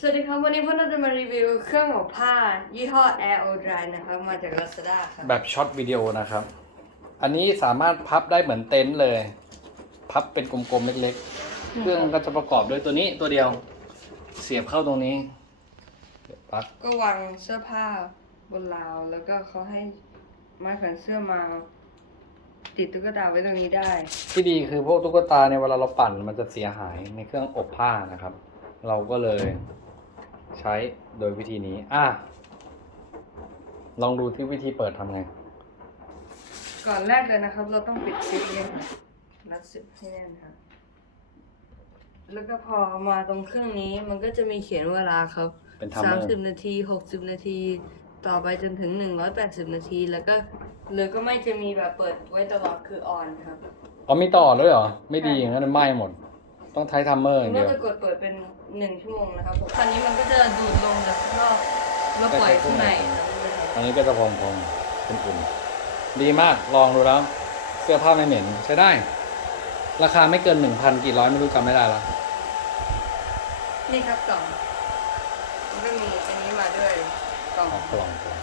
สวัสดีครับ วันนี้พวกเราจะมารีวิวเครื่องอบผ้า ยี่ห้อ Air o Dry นะครับ มาจาก Lazada ครับ แบบช็อตวิดีโอนะครับ อันนี้สามารถพับได้เหมือนเต็นท์เลย พับเป็นกลมๆเล็กๆ เครื่องก็จะประกอบด้วยตัวนี้ตัวเดียว เสียบเข้าตรงนี้เสียบปลั๊กก็วางเสื้อผ้าบนราว แล้วก็เขาให้ไม้แขวนเสื้อมา ติดตุ๊กตาไว้ตรงนี้ได้ ที่ดีคือพวกตุ๊กตาเนี่ยเวลาเราปั่นมันจะเสียหายในเครื่องอบผ้านะครับ เราก็เลย ใช้โดยวิธีนี้ อะ ลองดูที่วิธีเปิดทำไง ก่อนแรกเลยนะครับ เราต้องปิดซิปเนี่ยค่ะรัดซิปให้แน่นครับแล้วก็พอมาตรงเครื่องนี้มันก็จะมีเขียนเวลาครับเป็นทัมเมสาอมร์สิบนาทีหกสิบนาที ต่อไปจนถึงหนึ่งร้อยแปดสิบนาที แล้วก็เลยก็ไม่จะมีแบบเปิดไว้ตลอดคือออนครับ อ๋อมีต่อด้วยเหรอ ไม่ดีอย่างนั้นไหม้หมด ต้องใช้ทัมเมอร์อย่างเมื่เดีอยวจะกดเปิดเป็นหนึ่งชั่วโมงนะครับผมตอนนี้มันก็จะดูดลงจากข้างนอกแล้วปล่อยข้างในครับอันนี้ก็จะพองๆเป็นอุ่นๆดีมากลองดูแล้ว เสื้อผ้าไม่เหม็นใช้ได้ ราคาไม่เกินหนึ่งพันกี่ร้อยไม่รู้จำไม่ได้ละนี่ครับกล่องมันก็มีอันนี้มาด้วยกล่อง ออกกล่องกล่อง